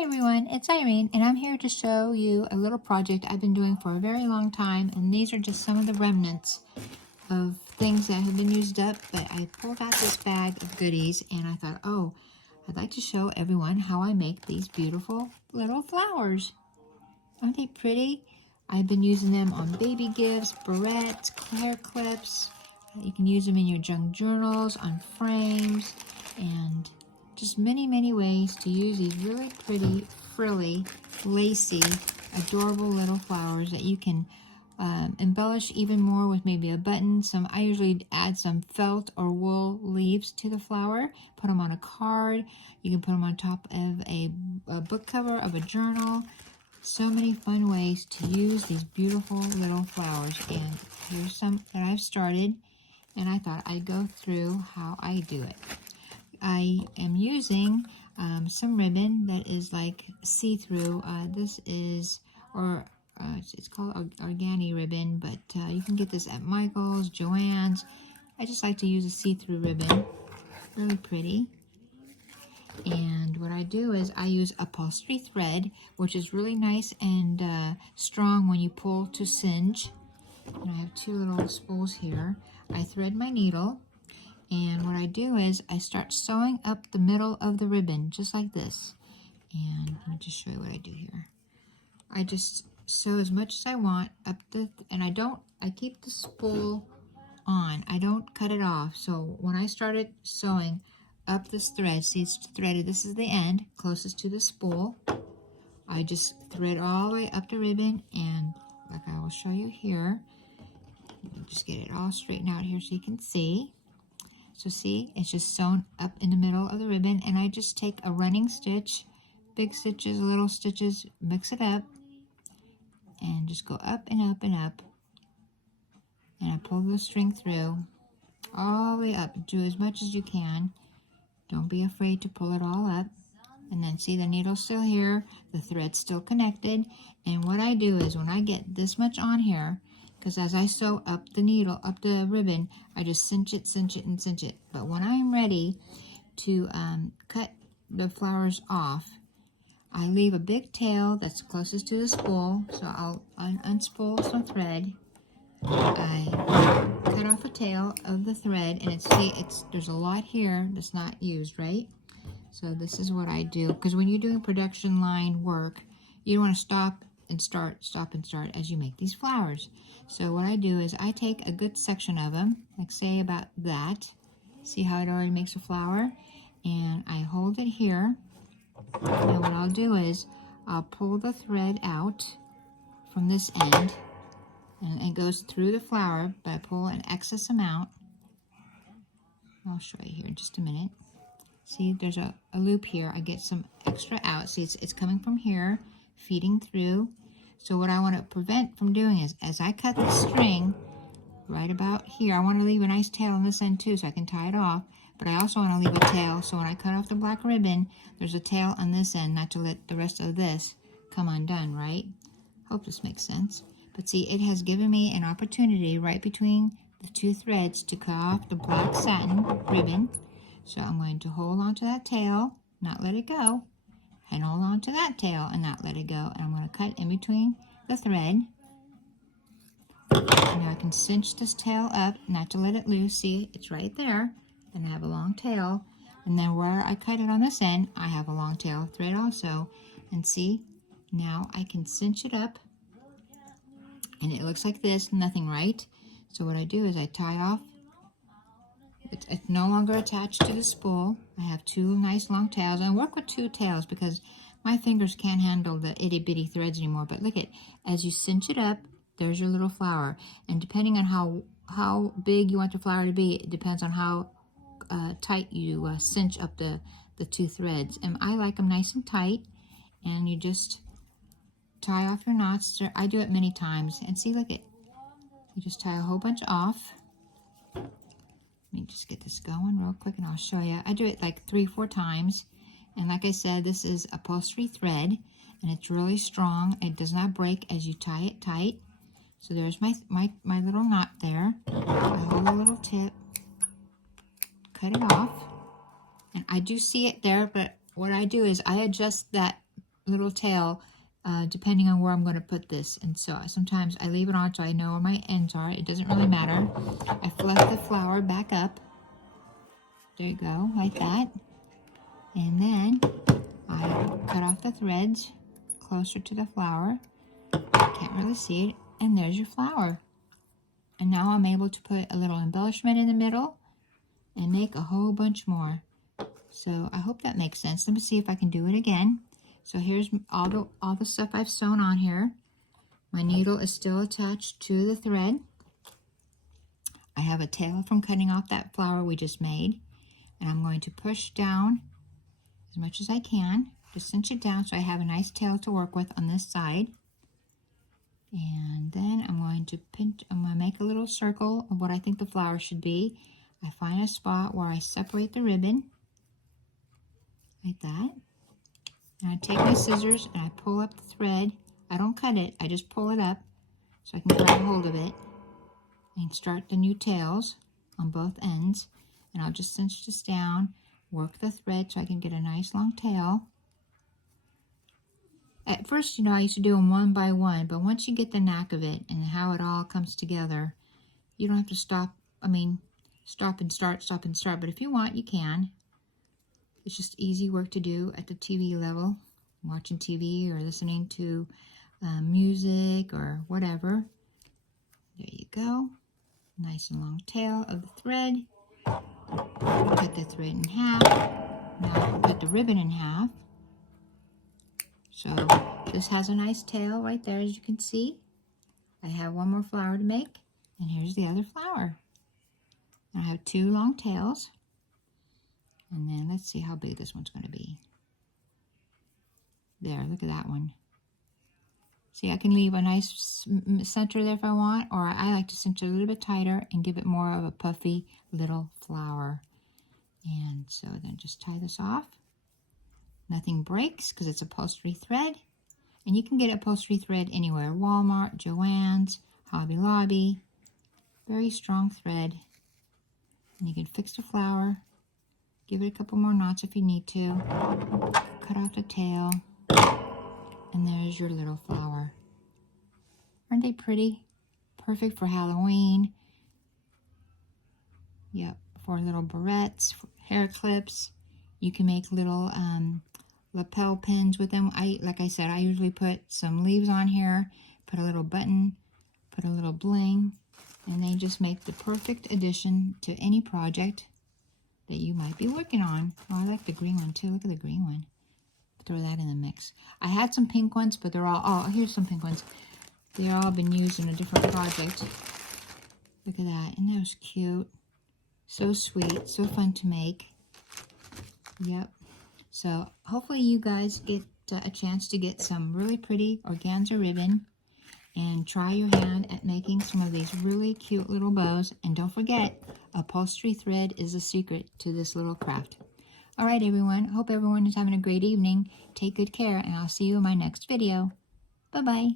Hi everyone, it's Irene and I'm here to show you a little project I've been doing for a very long time, and these are just some of the remnants of things that have been used up. But I pulled out this bag of goodies and I thought, oh, I'd like to show everyone how I make these beautiful little flowers. Aren't they pretty? I've been using them on baby gifts, barrettes, hair clips. You can use them in your junk journals, on frames, and just many ways to use these really pretty, frilly, lacy, adorable little flowers that you can embellish even more with maybe a button. I usually add some felt or wool leaves to the flower, put them on a card. You can put them on top of a book cover of a journal. So many fun ways to use these beautiful little flowers, and here's some that I've started, and I thought I'd go through how I do it. I am using some ribbon that is like see-through. This is, it's called Organi ribbon, but you can get this at Michael's, Joann's. I just like to use a see-through ribbon. Really pretty. And what I do is I use upholstery thread, which is really nice and strong when you pull to singe. And I have two little spools here. I thread my needle, and what I do is I start sewing up the middle of the ribbon, just like this. And let me just show you what I do here. I just sew as much as I want up and I keep the spool on. I don't cut it off. So when I started sewing up this thread, see it's threaded, this is the end, closest to the spool. I just thread all the way up the ribbon, and like I will show you here, just get it all straightened out here so you can see. So see, it's just sewn up in the middle of the ribbon, and I just take a running stitch, big stitches, little stitches, mix it up, and just go up and up and up, and I pull the string through all the way up. Do as much as you can. Don't be afraid to pull it all up. And then see, the needle's still here, the thread's still connected. And what I do is when I get this much on here, because as I sew up the needle, up the ribbon, I just cinch it, and cinch it. But when I'm ready to cut the flowers off, I leave a big tail that's closest to the spool. So I'll unspool some thread. I cut off a tail of the thread, and there's a lot here that's not used, right? So this is what I do, because when you're doing production line work, you don't want to stop and start as you make these flowers. So what I do is I take a good section of them, like say about that. See how it already makes a flower? And I hold it here, and what I'll do is I'll pull the thread out from this end, and it goes through the flower, but I pull an excess amount. I'll show you here in just a minute. See, there's a loop here. I get some extra out. See, it's coming from here, feeding through. So what I want to prevent from doing is, as I cut the string right about here, I want to leave a nice tail on this end too, so I can tie it off. But I also want to leave a tail, so when I cut off the black ribbon, there's a tail on this end, not to let the rest of this come undone, right? Hope this makes sense. But see, it has given me an opportunity right between the two threads to cut off the black satin ribbon. So I'm going to hold on to that tail, not let it go, and hold on to that tail and not let it go. And I'm going to cut in between the thread. And now I can cinch this tail up, not to let it loose. See, it's right there, and I have a long tail. And then where I cut it on this end, I have a long tail thread also. And see, now I can cinch it up, and it looks like this, nothing, right? So what I do is I tie off. It's no longer attached to the spool. I have two nice long tails. I work with two tails because my fingers can't handle the itty-bitty threads anymore. But look as you cinch it up, there's your little flower. And depending on how big you want your flower to be, it depends on how tight you cinch up the two threads. And I like them nice and tight. And you just tie off your knots. I do it many times. And see, look you just tie a whole bunch off. Let me just get this going real quick and I'll show you. I do it like 3-4 times. And like I said, this is upholstery thread, and it's really strong. It does not break as you tie it tight. So there's my little knot there. I hold a little tip, cut it off. And I do see it there, but what I do is I adjust that little tail depending on where I'm going to put this. And so sometimes I leave it on so I know where my ends are. It doesn't really matter. I fluff the flower back up. There you go, like that. And then I cut off the threads closer to the flower. Can't really see it. And there's your flower. And now I'm able to put a little embellishment in the middle and make a whole bunch more. So I hope that makes sense. Let me see if I can do it again. So here's all the stuff I've sewn on here. My needle is still attached to the thread. I have a tail from cutting off that flower we just made. And I'm going to push down as much as I can. Just cinch it down so I have a nice tail to work with on this side. And then I'm going to make a little circle of what I think the flower should be. I find a spot where I separate the ribbon, like that. And I take my scissors and I pull up the thread. I don't cut it, I just pull it up so I can grab hold of it and start the new tails on both ends. And I'll just cinch this down, work the thread so I can get a nice long tail. At first, you know, I used to do them one by one, but once you get the knack of it and how it all comes together, you don't have to stop and start, stop and start. But if you want, you can. It's just easy work to do at the TV level, watching TV or listening to music or whatever. There you go. Nice and long tail of the thread. Cut the thread in half. Now I'll cut the ribbon in half. So this has a nice tail right there, as you can see. I have one more flower to make, and here's the other flower. I have two long tails. And then let's see how big this one's going to be. There, look at that one. See, I can leave a nice center there if I want, or I like to cinch it a little bit tighter and give it more of a puffy little flower. And so then just tie this off. Nothing breaks because it's upholstery thread. And you can get upholstery thread anywhere. Walmart, Joann's, Hobby Lobby. Very strong thread. And you can fix the flower. Give it a couple more knots if you need to. Cut off the tail. And there's your little flower. Aren't they pretty? Perfect for Halloween. Yep, for little barrettes, for hair clips. You can make little lapel pins with them. Like I said, I usually put some leaves on here, put a little button, put a little bling, and they just make the perfect addition to any project that you might be working on. Oh, I like the green one too. Look at the green one. Throw that in the mix. I had some pink ones, but they're all, oh, here's some pink ones. They've all been used in a different project. Look at that. Isn't that cute? So sweet. So fun to make. Yep. So hopefully you guys get a chance to get some really pretty organza ribbon and try your hand at making some of these really cute little bows. And don't forget, upholstery thread is the secret to this little craft. All right, everyone. Hope everyone is having a great evening. Take good care, and I'll see you in my next video. Bye-bye.